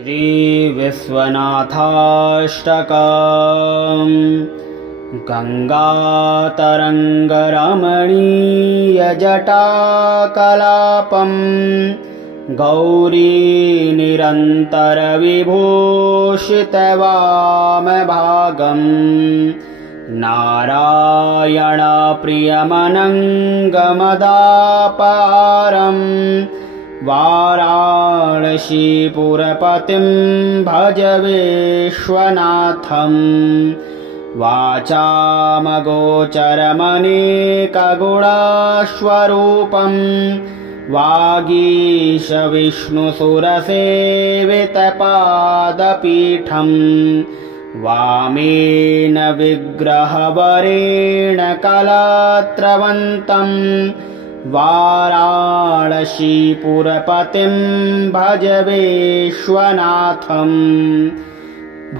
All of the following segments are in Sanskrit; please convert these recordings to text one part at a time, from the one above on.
श्रीविश्वनाथाष्टकम् गङ्गातरङ्गरमणीयजटाकलापम् गौरीनिरन्तरविभूषितवामभागम् नारायणप्रियमनङ्गमदापारम् वाराणसीपुरपतिं भज विश्वनाथम् वाचामगोचरमनेकगुणस्वरूपम् वागीशविष्णुसुरसेवितपादपीठम् वामेन विग्रहवरेण कलत्रवन्तम् वाराणसीपुरपतिं भज विश्वनाथम्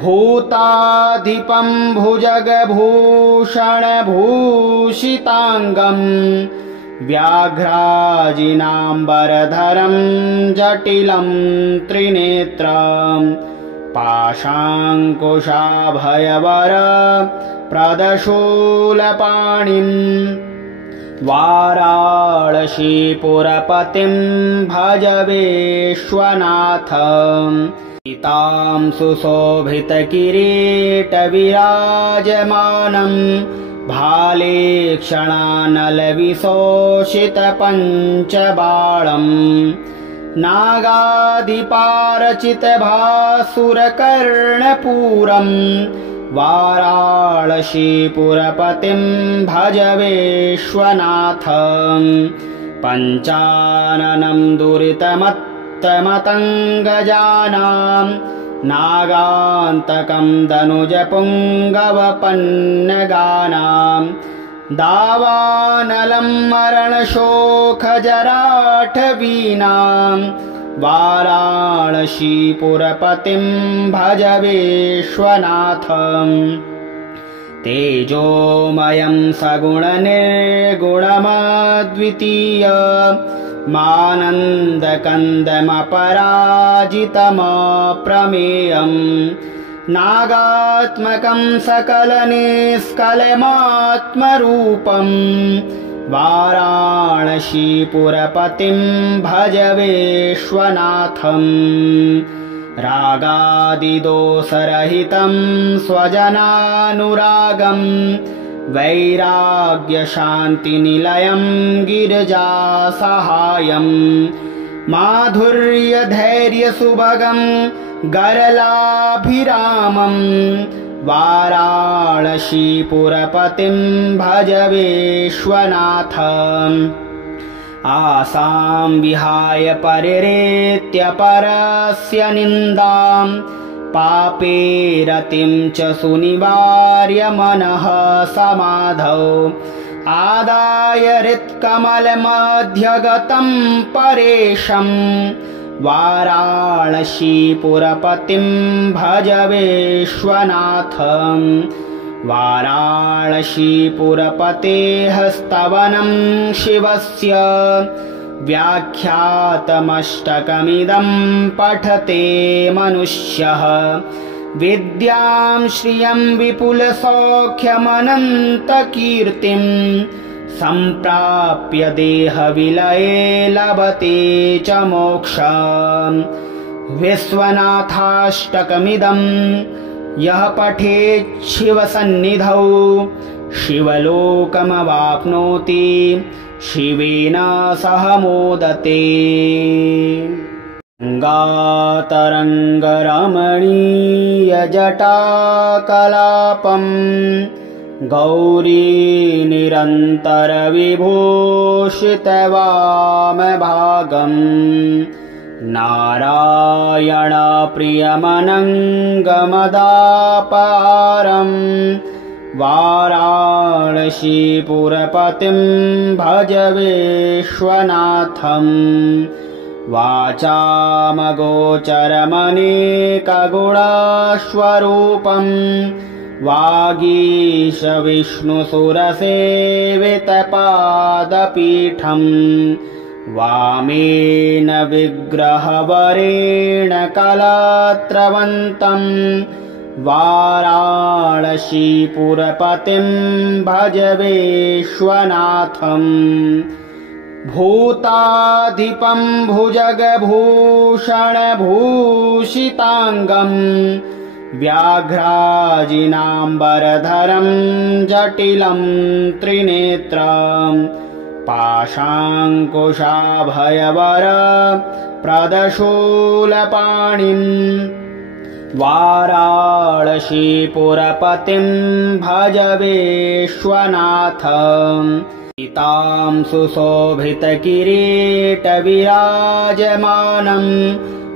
भूताधिपं भुजगभूषणभूषिताङ्गम् व्याघ्राजिनाम्बरधरं जटिलं त्रिनेत्रम् पाशाङ्कुशाभयवर प्रदशूलपाणिम् वाराणसीपुरपतिं भज विश्वनाथम् पीतां सुशोभितकिरीटविराजमानं भालेक्षणानलविशोषितपञ्चबाणम् नागाधिपारचितभासुरकर्णपूरम् वाराणसीपुरपतिं भज विश्वनाथम् पञ्चाननं दुरितमत्तमतङ्गजानां नागान्तकं दनुजपुङ्गवपन्नगानां दावानलं मरणशोकजराठवीनां वाराणसीपुरपतिं भज विश्वनाथम् तेजोमयं सगुणनिर्गुणमद्वितीय मानन्दकन्दमपराजितमप्रमेयम् नागात्मकं सकलनिष्कलमात्मरूपम् वाराणसीपुरपतिं भज विश्वनाथम् रागादिदोषरहितं स्वजनानुरागम् वैराग्यशान्तिनिलयं गिरिजासहायम् माधुर्यधैर्यसुभगं गरलाभिरामम् वाराणसीपुरपतिं भज विश्वनाथम् आसां विहाय परिरेत्य परस्य निन्दां पापे रतिं च सुनिवार्य मनः समाधौ आदाय हृत्कमलमध्यगतं परेशम् वाराणसीपुरपतिं भज विश्वनाथम् वाराणसीपुरपतेः स्तवनं शिवस्य व्याख्यातमष्टकमिदं पठते मनुष्यः विद्यां श्रियं विपुलसौख्यमनन्तकीर्तिं सम्प्राप्य देहविलये लभते च मोक्षम् विश्वनाथाष्टकमिदं यः पठेत् शिवसन्निधौ शिवलोकमवाप्नोति शिवेन सह मोदते। गङ्गातरङ्गरमणीयजटाकलापम् गौरीनिरन्तरविभूषितवामभागम् नारायणप्रियमनङ्गमदापारम् वाराणसीपुरपतिं भज विश्वनाथम् वाचामगोचरमनेकगुणस्वरूपम् वागीशविष्णुसुरसेवितपादपीठम् वामेन विग्रहवरेण कलत्रवन्तं वाराणसीपुरपतिं भज विश्वनाथम् भूताधिपं भुजगभूषणभूषिताङ्गम् व्याघ्राजिनाम्बरधरं जटिलं त्रिनेत्रम् पाशाङ्कुशाभयवर प्रदशूलपाणिम् वाराणसीपुरपतिं भज विश्वनाथम् पीतां सुशोभितकिरीटविराजमानं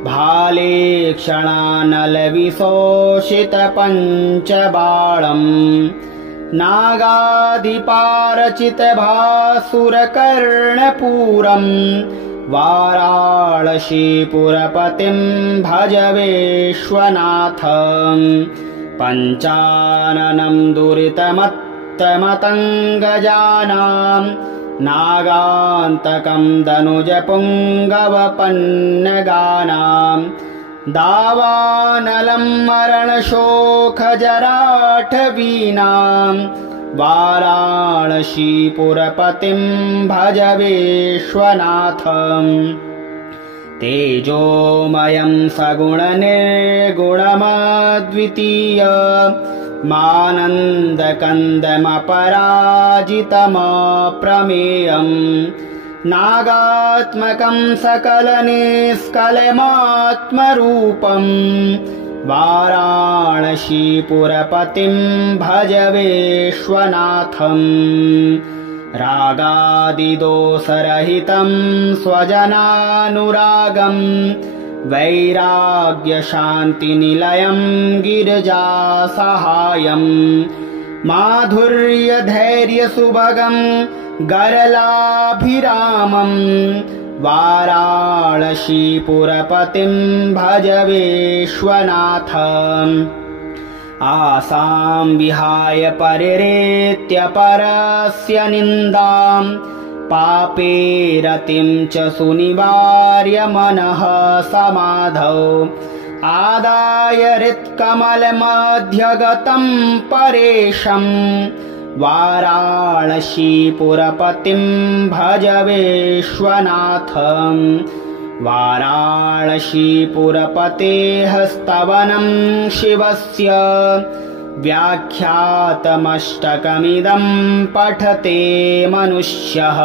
भाले क्षणानलविशोषितपञ्चबाणम् नागाधिपारचितभासुरकर्णपूरम् वाराणसीपुरपतिं भज विश्वनाथम् पञ्चाननं दुरितमत्तमतङ्गजानां नागान्तकं दनुजपुङ्गवपन्नगानां दावानलं मरणशोकजराठवीनां वाराणसीपुरपतिं भज विश्वनाथम् तेजोमयं सगुणनिर्गुणमद्वितीय मानन्दकन्दमपराजितमप्रमेयम् नागात्मकं सकलनिष्कलमात्मरूपम् वाराणसीपुरपतिं भज विश्वनाथम् रागादिदोषरहितं स्वजनानुरागम् वैराग्यशान्तिनिलयं गिरिजासहायम् माधुर्यधैर्यसुभगं गरलाभिरामम् वाराणसीपुरपतिं भज विश्वनाथम् आसां विहाय परिरेत्य परस्य निन्दाम् पापे रतिं च सुनिवार्य मनः समाधौ आदाय हृत्कमलमध्यगतं परेशम् वाराणसीपुरपतिं भज विश्वनाथम् वाराणसीपुरपतेः स्तवनं शिवस्य व्याख्यातमष्टकमिदं पठते मनुष्यः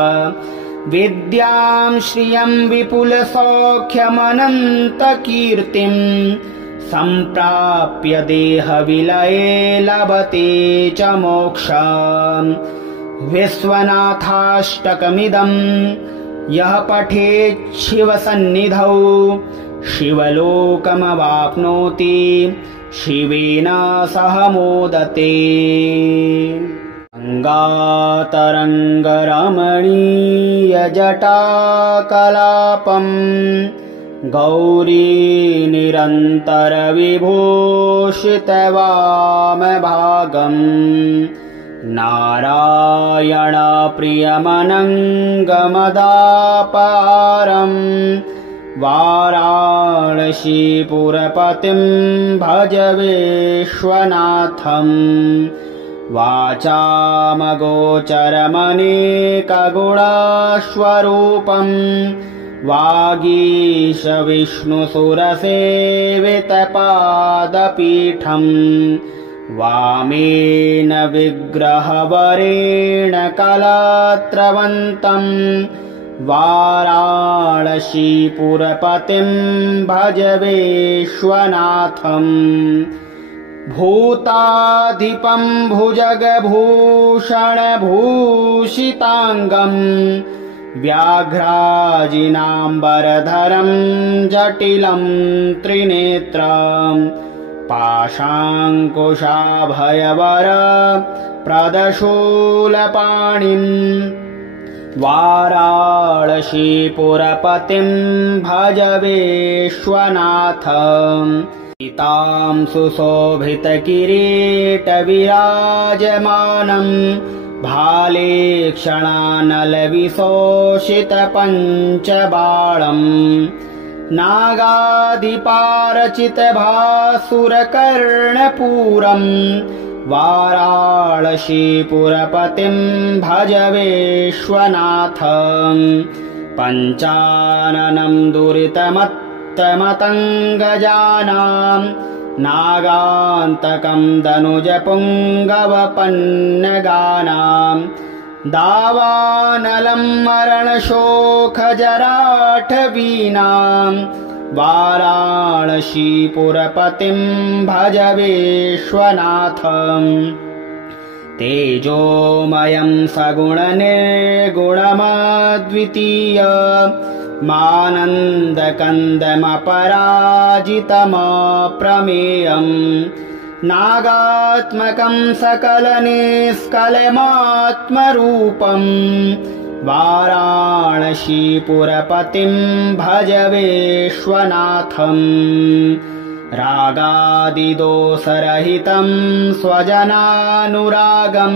विद्यां श्रियं विपुलसौख्यमनन्तकीर्तिं सम्प्राप्य देहविलये लभते च मोक्षम् विश्वनाथाष्टकमिदं यः पठेत् शिवसन्निधौ शिवलोकमवाप्नोति शिवेन सह मोदते। गङ्गातरङ्गरमणीयजटाकलापम् गौरीनिरन्तरविभूषितवामभागम् नारायणप्रियमनङ्गमदापारम् वाराणसीपुरपतिं भज विश्वनाथम् वाचामगोचरमनेकगुणस्वरूपम् वागीशविष्णुसुरसेवितपादपीठम् वामेन विग्रहवरेण कलत्रवन्तम् वाराणसीपुरपतिं भज विश्वनाथम् भूताधिपं भुजगभूषणभूषिताङ्गम् व्याघ्राजिनाम्बरधरं जटिलं त्रिनेत्रम् पाशाङ्कुशाभयवर प्रदशूलपाणिम् वाराणसीपुरपतिं भज विश्वनाथम् पीतां सुशोभितकिरीटविराजमानं भालेक्षणानलविशोषितपञ्चबाणम् नागाधिपारचितभासुरकर्णपूरम् वाराणसीपुरपतिं भज विश्वनाथम् पञ्चाननं दुरितमत्तमतङ्गजानां नागान्तकं दनुजपुङ्गवपन्नगानां दावानलं मरणशोकजराठवीनां वाराणसीपुरपतिं भज विश्वनाथम् तेजोमयं सगुणनिर्गुणमद्वितीय मानन्दकन्दमपराजितमप्रमेयम् नागात्मकं सकलनिष्कलमात्मरूपम् वाराणसीपुरपतिं भज विश्वनाथम् रागादिदोषरहितं स्वजनानुरागं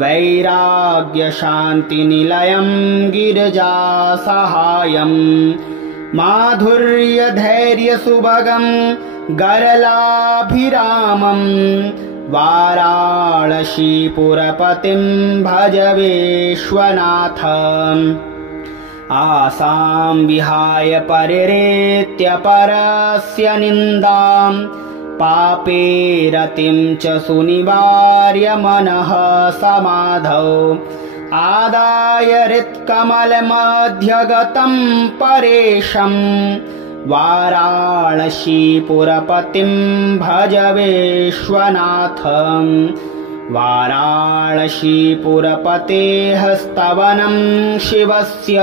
वैराग्यशान्तिनिलयं गिरिजासहायम् माधुर्यधैर्यसुभगं गरलाभिरामम् वाराणसीपुरपतिं भज विश्वनाथम् आसां विहाय परिरेत्य परस्य निन्दां पापेरतिं च सुनिवार्य मनः समाधौ आदाय हृत्कमलमध्यगतं परेशं वाराणसीपुरपतिं भज विश्वनाथम् वाराणसीपुरपतेः स्तवनं शिवस्य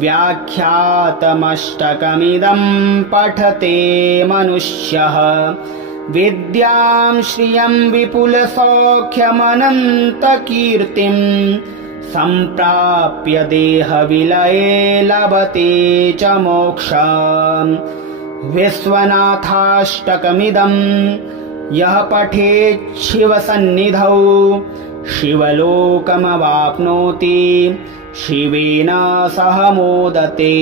व्याख्यातमष्टकमिदं पठते मनुष्यः विद्यां श्रियं विपुलसौख्यमनन्तकीर्तिं सम्प्राप्य देहविलये लभते च मोक्षम् विश्वनाथाष्टकमिदम् यः पठेत् शिवसन्निधौ शिवलोकमवाप्नोति शिवेन सह मोदते।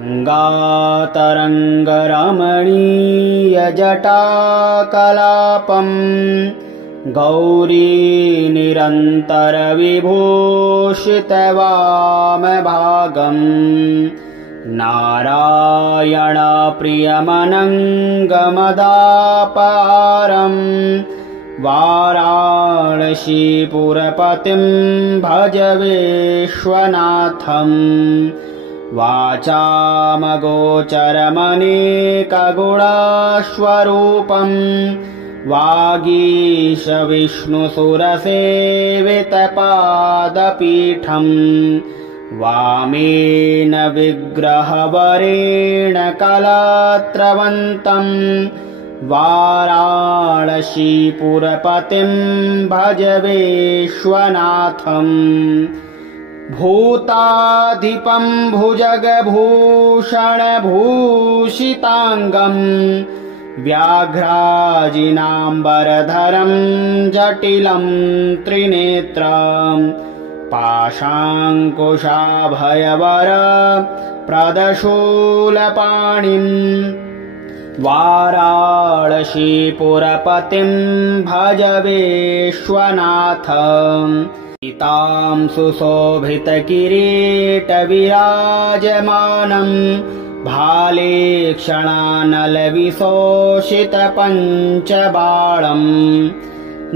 गङ्गातरङ्गरमणीयजटाकलापम् गौरीनिरन्तरविभूषितवामभागम् नारायणप्रियमनङ्गमदापारम् वाराणसीपुरपतिं भज विश्वनाथम् वाचामगोचरमनेकगुणास्वरूपम् वागीशविष्णुसुरसेवितपादपीठम् वामेन विग्रहवरेण कलात्रवन्तम् वाराणसीपुरपतिं भज विश्वनाथम् भूताधिपं भुजगभूषणभूषिताङ्गम् व्याघ्राजिनाम्बरधरं जटिलं त्रिनेत्रम् पाशाङ्कुशाभयवर प्रदशूलपाणिम् वाराणसीपुरपतिं भज विश्वनाथम् पीतां सुशोभितकिरीटविराजमानम् भालेक्षणानलविशोषितपञ्चबाणम्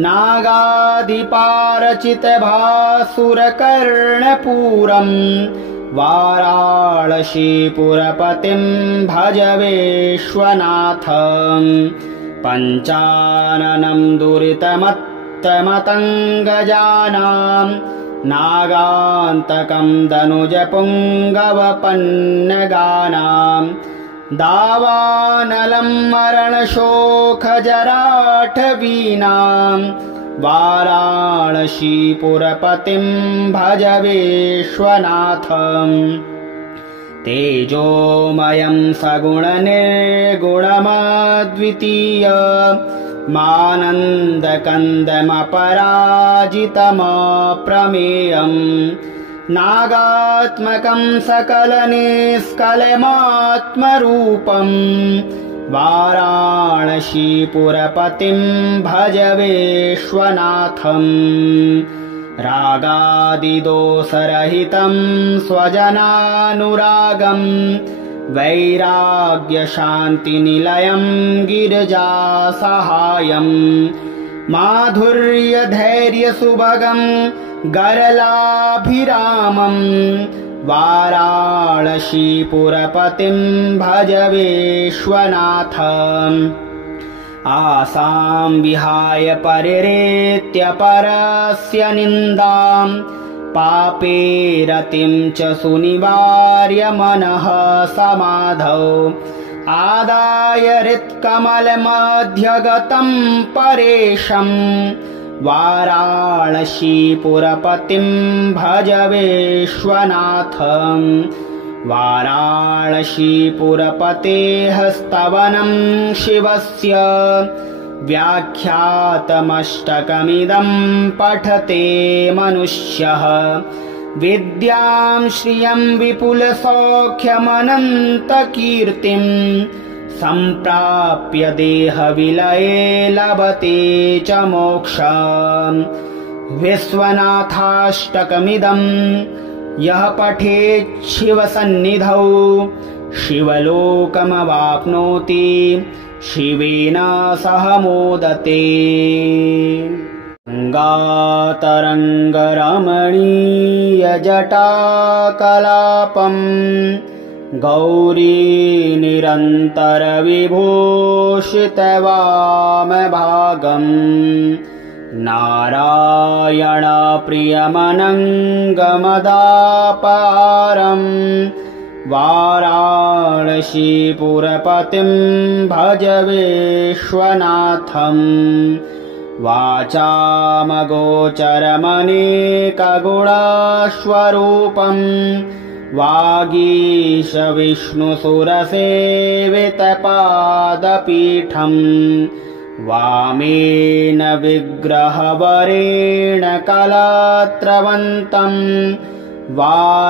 नागाधिपारचितभासुरकर्णपूरम् वाराणसीपुरपतिं भज विश्वनाथम् पञ्चाननं दुरितमत्तमतङ्गजानां नागान्तकं दनुजपुङ्गवपन्नगानां दावानलं मरणशोकजराठवीनां वाराणसीपुरपतिं भज विश्वनाथम् तेजोमयं सगुणनिर्गुणमद्वितीय मानन्दकन्दमपराजितमप्रमेयम् नागात्मकं सकलनिष्कलमात्मरूपम् वाराणसीपुरपतिं भज विश्वनाथम् रागादिदोषरहितं स्वजनानुरागम् वैराग्यशान्तिनिलयं गिरिजासहायम् माधुर्यधैर्यसुभगं गरलाभिरामम् वाराणसीपुरपतिं भज विश्वनाथम् आसां विहाय परिरेत्य परस्य निन्दाम् पापे रतिं च सुनिवार्य मनः समाधौ आदाय हृत्कमलमध्यगतं परेशम् वाराणसीपुरपतिं भज विश्वनाथम् वाराणसीपुरपतेः स्तवनं शिवस्य व्याख्यातमष्टकमिदं पठते मनुष्यः विद्यां श्रियं विपुलसौख्यमनन्तकीर्तिं सम्प्राप्य देहविलये लभते च मोक्षम् विश्वनाथाष्टकमिदं यः पठेत् शिवसन्निधौ शिवलोकमवाप्नोति शिवेन सह मोदते। गङ्गातरङ्गरमणीयजटाकलापम् गौरी निरन्तरविभूषितवामभागम् नारायणप्रियमनङ्गमदापारम् वाराणसीपुरपतिं भज विश्वनाथम् वाचामगोचरमनेकगुणस्वरूपम् वागीशविष्णुसुरसेवितपादपीठम् वामेन विग्रहवरेण कलात्रवन्तम् वाराणसीपुरपतिं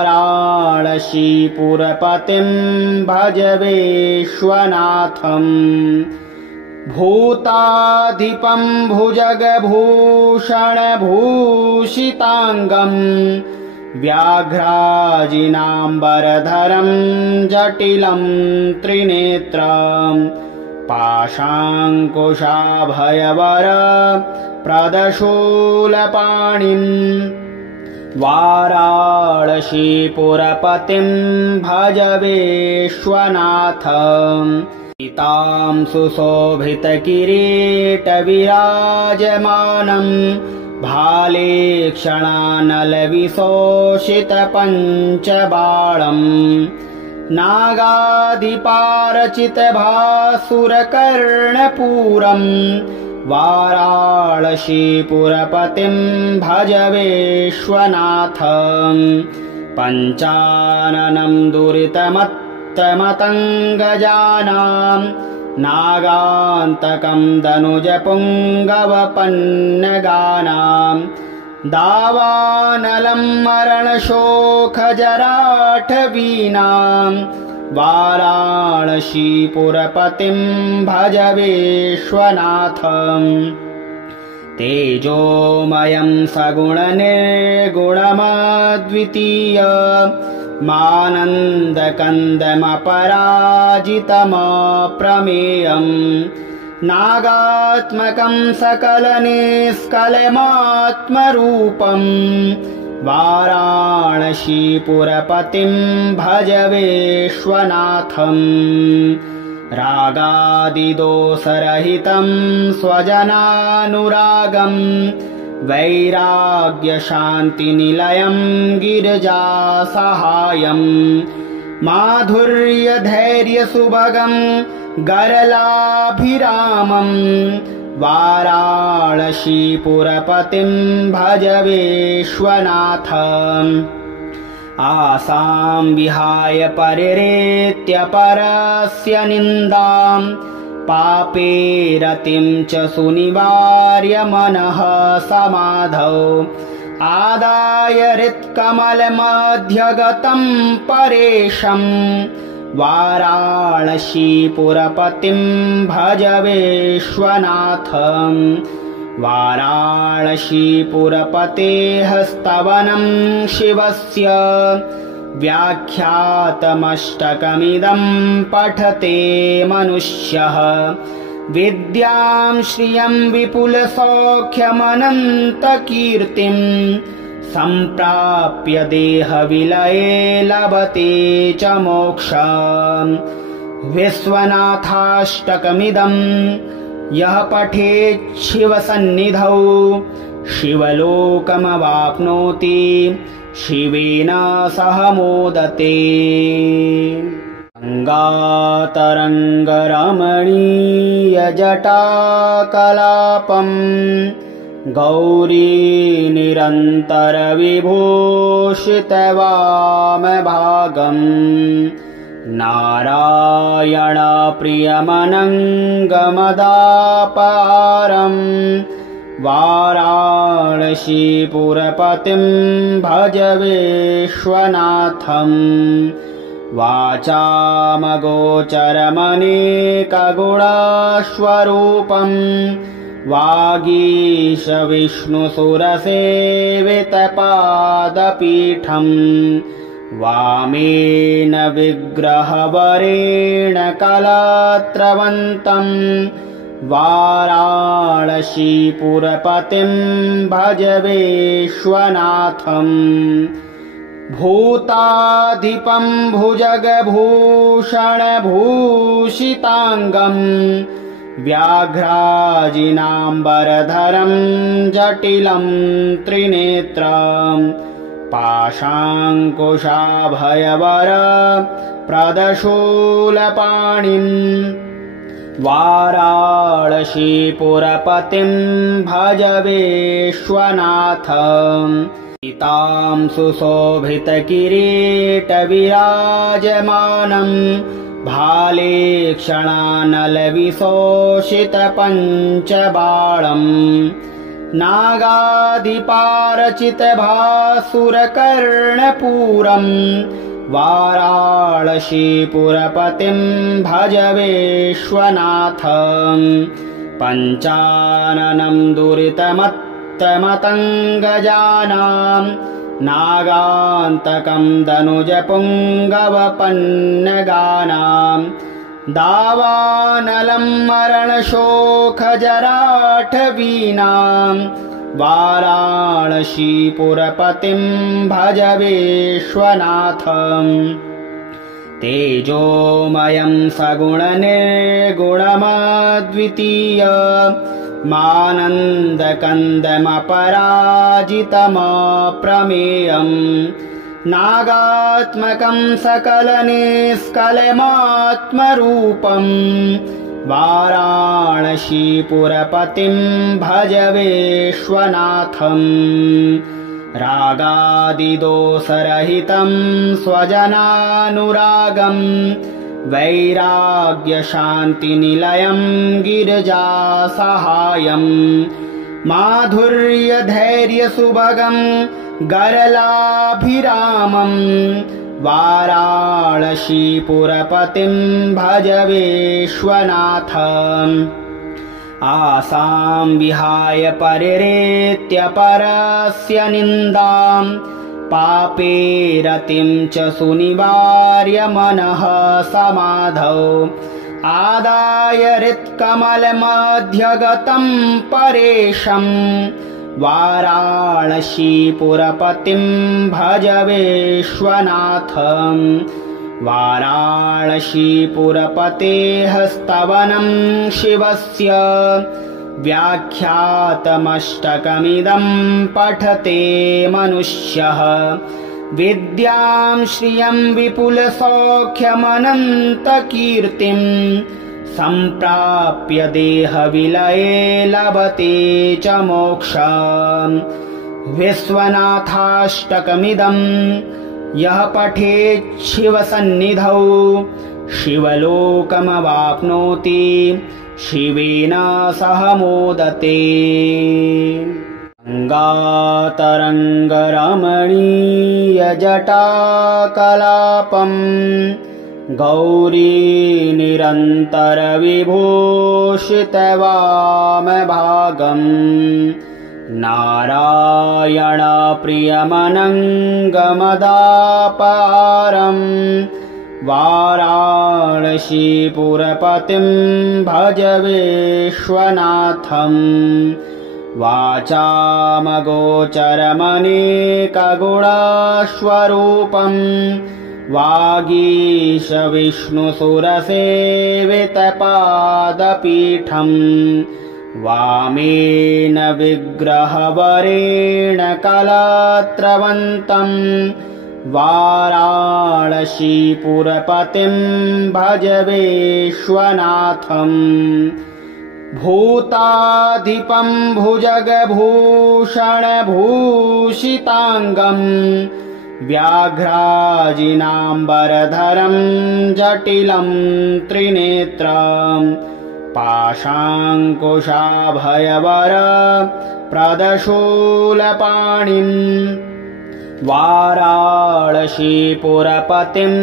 भज विश्वनाथम् भूताधिपं भुजगभूषणभूषिताङ्गम् व्याघ्राजिनाम्बरधरं जटिलं त्रिनेत्रम् पाशाङ्कुशाभयवर प्रदशूलपाणिम् वाराणसीपुरपतिं भज विश्वनाथम् पीतां सुशोभितकिरीटविराजमानम् भाले क्षणानलविशोषितपञ्चबाणम् नागाधिपारचितभासुरकर्णपूरम् वाराणसीपुरपतिं भज विश्वनाथम् पञ्चाननं दुरितमत्तमतङ्गजानाम् नागान्तकं दनुजपुङ्गवपन्नगानाम् दावानलं मरणशोकजराठवीनाम् वाराणसीपुरपतिं भज विश्वनाथम् तेजोमयं सगुणनिर्गुणमद्वितीय मानन्दकन्दमपराजितमप्रमेयम् नागात्मकं सकलनिष्कलमात्मरूपम् वाराणसीपुरपतिं भज विश्वनाथम् रागादिदोषरहितं स्वजनानुरागम् वैराग्यशान्तिनिलयं गिरिजासहायम् माधुर्यधैर्यसुभगं गरलाभिरामम् वाराणसीपुरपतिं भज विश्वनाथम् आसां विहाय परिरेत्य परस्य निन्दाम् पापे रतिं च सुनिवार्य मनः समाधौ आदाय हृत्कमलमध्यगतं परेशम् वाराणसीपुरपतिं भज विश्वनाथम् वाराणसीपुरपतेः स्तवनं शिवस्य व्याख्यातमष्टकमिदं पठते मनुष्यः विद्यां श्रियं विपुलसौख्यमनन्तकीर्तिं सम्प्राप्य देहविलये लभते च मोक्षम् विश्वनाथाष्टकमिदं यः पठेत् शिवसन्निधौ शिवलोकमवाप्नोति शिवेन सह मोदते। गङ्गातरङ्गरमणीयजटाकलापं गौरी निरन्तरविभूषितवामभागं नारायणप्रियमनङ्गमदापारम् वाराणसीपुरपतिं भज विश्वनाथम् वाचामगोचरमनेकगुणस्वरूपम् वागीशविष्णुसुरसेवितपादपीठम् वामेन विग्रहवरेण कलात्रवन्तम् वाराणसीपुरपतिं भज विश्वनाथम् भूताधिपं भुजगभूषणभूषिताङ्गम् व्याघ्राजिनाम्बरधरं जटिलं त्रिनेत्रम् पाशाङ्कुशाभयवर प्रदशूलपाणिम् वाराणसीपुरपतिं भज विश्वनाथम् सीतां सुशोभितकिरीटविराजमानम् भाले क्षणानलविशोषितपञ्चबाणम् नागाधिपारचितभासुरकर्णपूरम् वाराणसीपुरपतिं भज विश्वनाथम् पञ्चाननं दुरितमत्तमतङ्गजानां नागान्तकं दनुजपुङ्गवपन्नगानां दावानलं मरणशोकजराठवीनां वाराणसीपुरपतिं भज विश्वनाथम् तेजोमयं सगुणनिर्गुणमद्वितीय मानन्दकन्दमपराजितमप्रमेयम् नागात्मकं सकलनिष्कलमात्मरूपम् वाराणसीपुरपतिं भज विश्वनाथम् रागादिदोषरहितं स्वजनानुरागं वैराग्यशान्तिनिलयं गिरिजासहायम् माधुर्यधैर्यसुभगं गरलाभिरामम् वाराणसीपुरपतिं भज विश्वनाथम् आसां विहाय परिरेत्य परस्य निन्दां पापे रतिं च सुनिवार्य मनः समाधौ आदाय हृत्कमलमध्यगतं परेशम् वाराणसीपुरपतिं भज विश्वनाथम् वाराणसीपुरपतेः स्तवनं शिवस्य व्याख्यातमष्टकमिदं पठते मनुष्यः विद्यां श्रियं विपुलसौख्यमनन्तकीर्तिं सम्प्राप्य देहविलये लभते च मोक्षम् विश्वनाथाष्टकमिदं यः पठेत् शिवसन्निधौ शिवलोकमवाप्नोति शिवेन सह मोदते। गङ्गातरङ्गरमणीयजटाकलापम् गौरी निरन्तरविभूषितवामभागम् नारायणप्रियमनङ्गमदापारम् वाराणसीपुरपतिं भज विश्वनाथम्। वाचामगोचरमनेकगुणस्वरूपम् वागीशविष्णुसुरसेवितपादपीठम् वामेन विग्रहवरेण कलात्रवन्तम् वाराणसीपुरपतिं भज विश्वनाथम्। भूताधिपं भुजगभूषणभूषिताङ्गम् व्याघ्राजिनाम्बरधरं जटिलं त्रिनेत्रम् पाशाङ्कुशाभयवर प्रदशूलपाणिम् वाराणसीपुरपतिं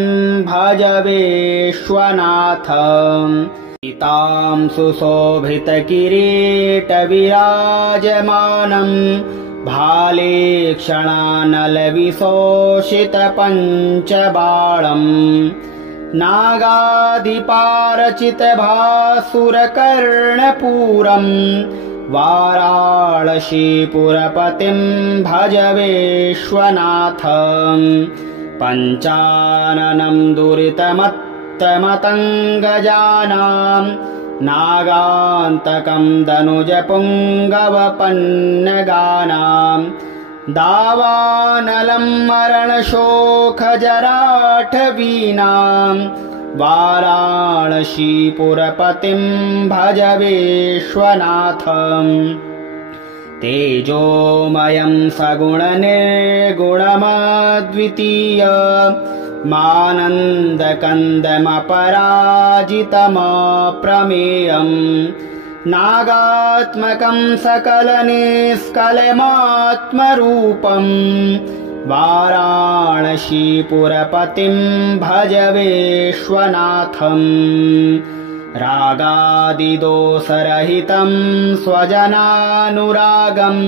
भज विश्वनाथम्। पीतां सुशोभितकिरीटविराजमानम् भाले क्षणानलविशोषितपञ्चबाणम् नागाधिपारचितभासुरकर्णपूरम् वाराणसीपुरपतिं भज विश्वनाथम्। पञ्चाननं दुरितमत्तमतङ्गजानां नागान्तकं दनुजपुङ्गवपन्नगानां दावानलं मरणशोकजराठवीनां वाराणसीपुरपतिं भज विश्वनाथम्। तेजोमयं सगुणनिर्गुणमद्वितीय मानन्दकन्दमपराजितमप्रमेयम् नागात्मकं सकलनिष्कलमात्मरूपम् वाराणसीपुरपतिं भज विश्वनाथम्। रागादिदोषरहितं स्वजनानुरागम्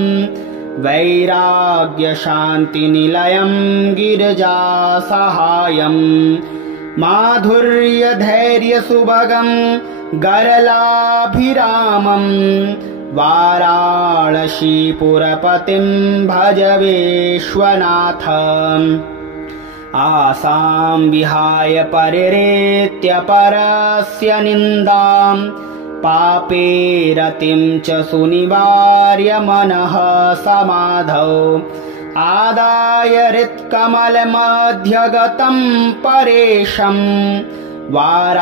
वैराग्यशान्तिनिलयं गिरिजासहायम् माधुर्यधैर्यसुभगं गरलाभिरामम् वाराणसीपुरपतिं भज विश्वनाथम्। आसां विहाय परिरेत्य परस्य निन्दां पापे रतिं च सुनिवार्य मनः समाधौ आदाय हृत्कमलमध्यगतं परेशम् वाराणसीपुरपतिं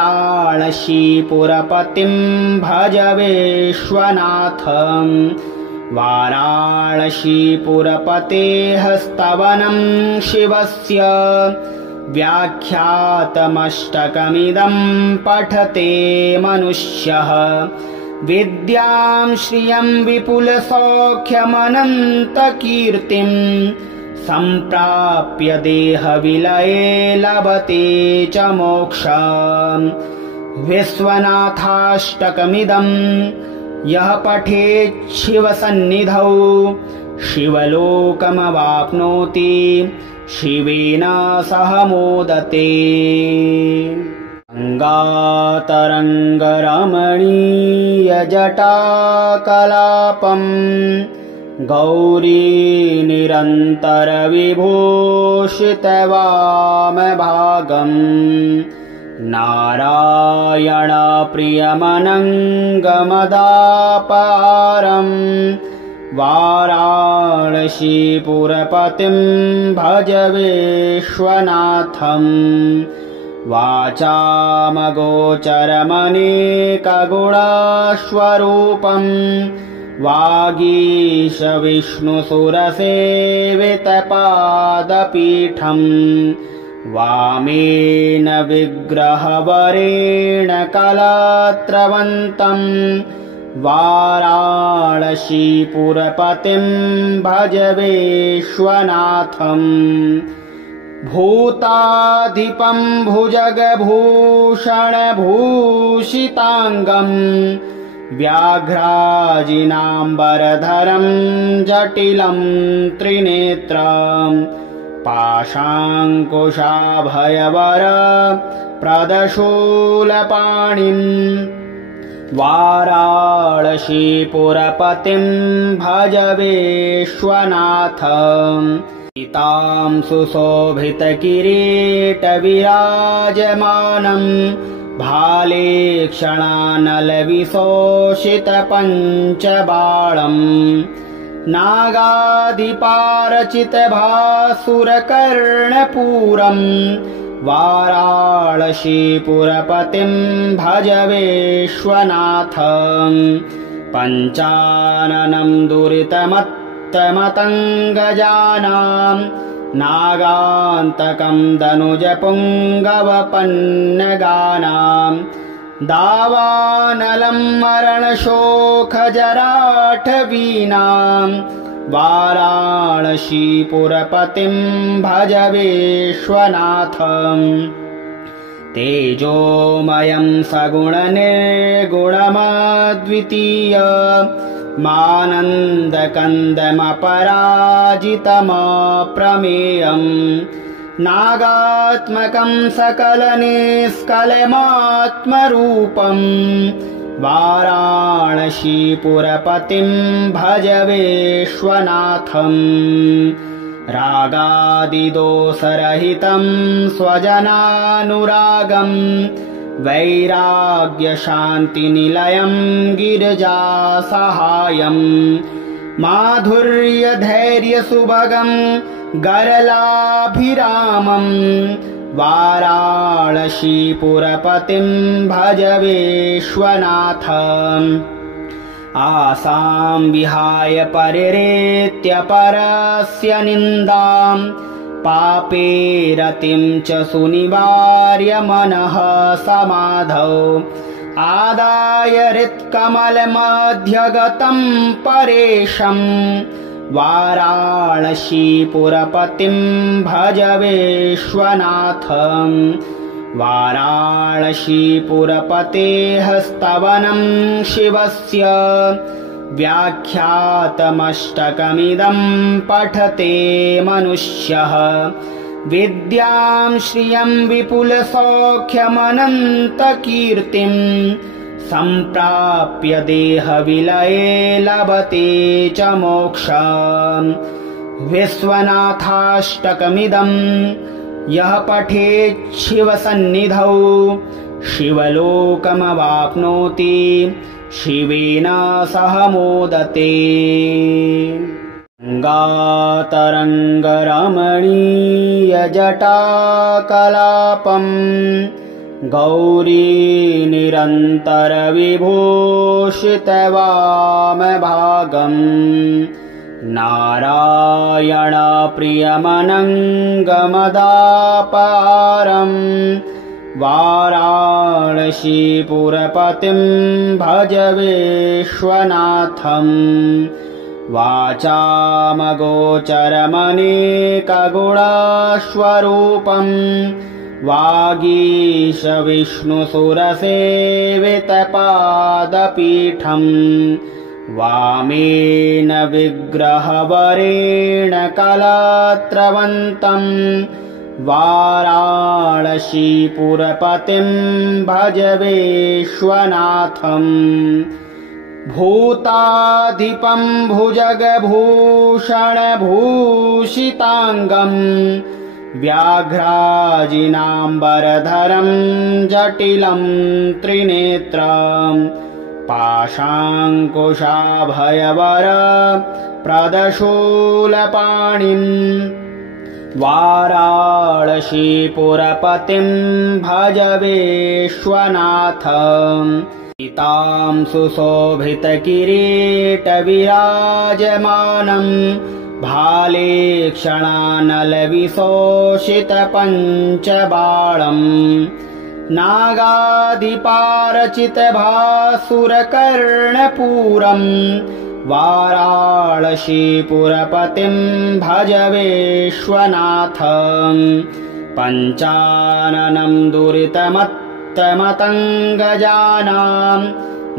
भज विश्वनाथम्। वाराणसीपुरपतेः स्तवनं शिवस्य व्याख्यातमष्टकमिदं पठते मनुष्यः विद्यां श्रियं विपुलसौख्यमनन्तकीर्तिं सम्प्राप्य देहविलये लभते च मोक्षम्। विश्वनाथाष्टकमिदं यः पठेत् शिवसन्निधौ शिवलोकमवाप्नोति शिवेन सह मोदते। गङ्गातरङ्गरमणीयजटाकलापम् गौरी निरन्तरविभूषितवामभागम् नारायणप्रियमनङ्गमदापारम् वाराणसीपुरपतिं भज विश्वनाथम्। वाचामगोचरमनेकगुणस्वरूपम् वागीशविष्णुसुरसेवितपादपीठम् वामेन विग्रहवरेण कलत्रवन्तं वाराणसीपुरपतिं भज विश्वनाथम् भूताधिपं भुजगभूषणभूषिताङ्गम् व्याघ्राजिनाम्बरधरं जटिलं त्रिनेत्रम् पाशाङ्कुशाभयवर प्रदशूलपाणिम् वाराणसीपुरपतिं भज विश्वनाथम् पीतां सुशोभितकिरीटविराजमानं भाले क्षणानलविशोषितपञ्चबाणम् नागाधिपारचितभासुरकर्णपूरम् वाराणसीपुरपतिं भज विश्वनाथम् पञ्चाननं दुरितमत्तमतङ्गजानां नागान्तकं दनुजपुङ्गवपन्नगानां दावानलं मरणशोकजराठवीनां वाराणसीपुरपतिं भज विश्वनाथम् तेजोमयं सगुणनिर्गुणमद्वितीय मानन्दकन्दमपराजितमप्रमेयम् नागात्मकं सकलनिष्कलमात्मरूपम् वाराणसीपुरपतिं भज विश्वनाथम् रागादिदोषरहितं स्वजनानुरागम् वैराग्यशान्तिनिलयं गिरिजासहायम् माधुर्यधैर्यसुभगं गरलाभिरामम् वाराणसीपुरपतिं भज विश्वनाथम् आसां विहाय परिरेत्य परस्य निन्दां पापे रतिं च सुनिवार्य मनः समाधौ आदाय हृत्कमलमध्यगतं परेशम् वाराणसीपुरपतिं भज विश्वनाथम् वाराणसीपुरपतेः स्तवनं शिवस्य व्याख्यातमष्टकमिदं पठते मनुष्यः विद्यां श्रियं विपुलसौख्यमनन्तकीर्तिं सम्प्राप्य देहविलये लभते च मोक्षम् विश्वनाथाष्टकमिदं यः पठेत् शिवसन्निधौ शिवलोकमवाप्नोति शिवेन सह मोदते। गङ्गातरङ्गरमणीयजटाकलापं गौरी निरन्तरविभूषितवामभागम् नारायणप्रियमनङ्गमदापारम् वाराणसीपुरपतिं भज विश्वनाथम् वाचामगोचरमनेकगुणस्वरूपम् वागीशविष्णुसुरसेवितपादपीठम् वामेन विग्रहवरेण कलत्रवन्तम् वाराणसीपुरपतिं भज विश्वनाथम् भूताधिपं भुजगभूषणभूषिताङ्गम् व्याघ्राजिनाम्बरधरं जटिलं त्रिनेत्रम् पाशाङ्कुशाभयवर प्रदशूलपाणिम् वाराणसीपुरपतिं भज विश्वनाथम् पीतां सुशोभितकिरीटविराजमानं भालेक्षणानलविशोषितपञ्चबाणम् नागाधिपारचितभासुरकर्णपूरम् वाराणसीपुरपतिं भज विश्वनाथम् पञ्चाननं दुरितमत्तमतङ्गजानां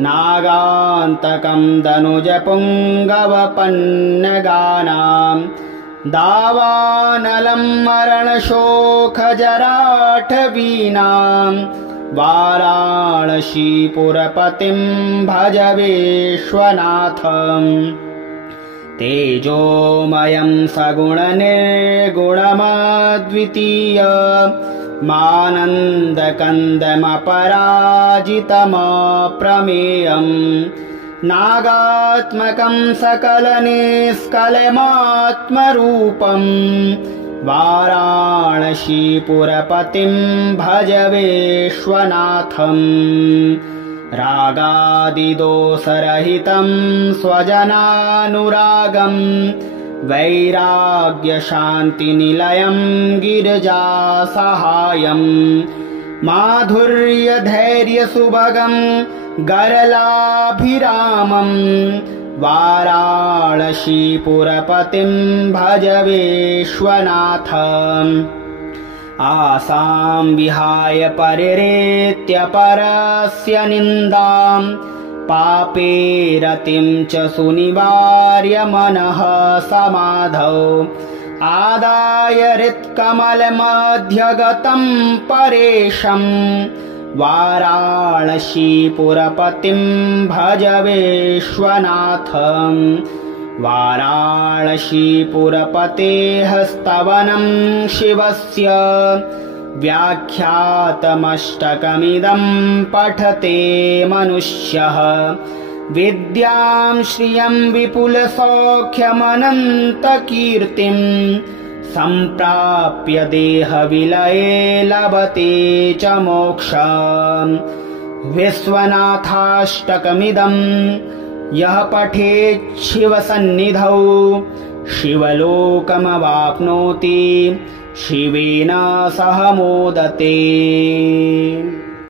नागान्तकं दनुजपुङ्गवपन्नगानां दावानलं मरणशोकजराठवीनां वाराणसीपुरपतिं भज विश्वनाथम् तेजोमयं सगुणनिर्गुणमद्वितीय मानन्दकन्दमपराजितमप्रमेयम् नागात्मकं सकलनिष्कलमात्मरूपम् वाराणसीपुरपतिं भज विश्वनाथम् रागादिदोषरहितं स्वजनानुरागं वैराग्यशान्तिनिलयं गिरिजासहायम् माधुर्यधैर्यसुभगं गरलाभिरामम् वाराणसीपुरपतिं भज विश्वनाथम् आसां विहाय परिरेत्य परस्य निन्दां पापे रतिं च सुनिवार्य मनः समाधौ आदाय हृत्कमलमध्यगतं परेशं वाराणसीपुरपतिं भज विश्वनाथम् वाराणसीपुरपतेः स्तवनं शिवस्य व्याख्यातमष्टकमिदं पठते मनुष्यः विद्यां श्रियं विपुलसौख्यमनन्तकीर्तिं सम्प्राप्य देहविलये लभते च मोक्षम् विश्वनाथाष्टकमिदं यः पठेत् शिवसन्निधौ शिवलोकमवाप्नोति शिवेन सह मोदते।